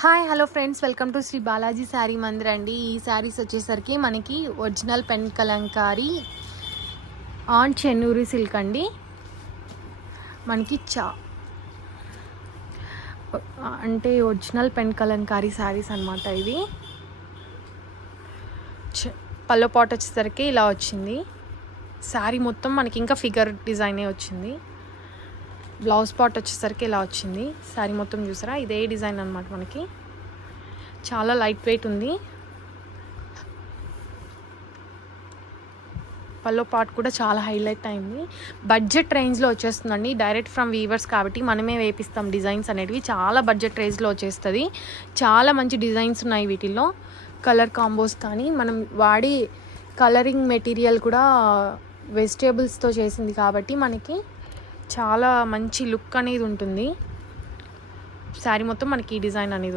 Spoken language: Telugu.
Hi hello friends, welcome to Shri Balaji Sari Mandir అండి. ఈ శారీస్ వచ్చేసరికి మనకి ఒరిజినల్ పెన్ కలంకారీ ఆన్ చెన్నూరి సిల్క్ అండి. మనకి అంటే ఒరిజినల్ పెన్ కలంకారీ శారీస్ అనమాట. ఇవి పల్లో పాట్ వచ్చేసరికి ఇలా వచ్చింది. శారీ మొత్తం మనకి ఇంకా ఫిగర్ డిజైనే వచ్చింది. బ్లౌజ్ పాట్ వచ్చేసరికి ఇలా వచ్చింది. శారీ మొత్తం చూసారా, ఇదే డిజైన్ అనమాట. మనకి చాలా లైట్ వెయిట్ ఉంది. పల్లో పార్ట్ కూడా చాలా హైలైట్ అయింది. బడ్జెట్ రేంజ్లో వచ్చేస్తుందండి. డైరెక్ట్ ఫ్రమ్ వీవర్స్ కాబట్టి మనమే వేపిస్తాం. డిజైన్స్ అనేటివి చాలా బడ్జెట్ రేంజ్లో వచ్చేస్తుంది. చాలా మంచి డిజైన్స్ ఉన్నాయి వీటిల్లో. కలర్ కాంబోస్ కానీ మనం వాడి కలరింగ్ మెటీరియల్ కూడా వెజిటేబుల్స్తో చేసింది కాబట్టి మనకి చాలా మంచి లుక్ అనేది ఉంటుంది. శారీ మొత్తం మనకి ఈ డిజైన్ అనేది ఉంటుంది.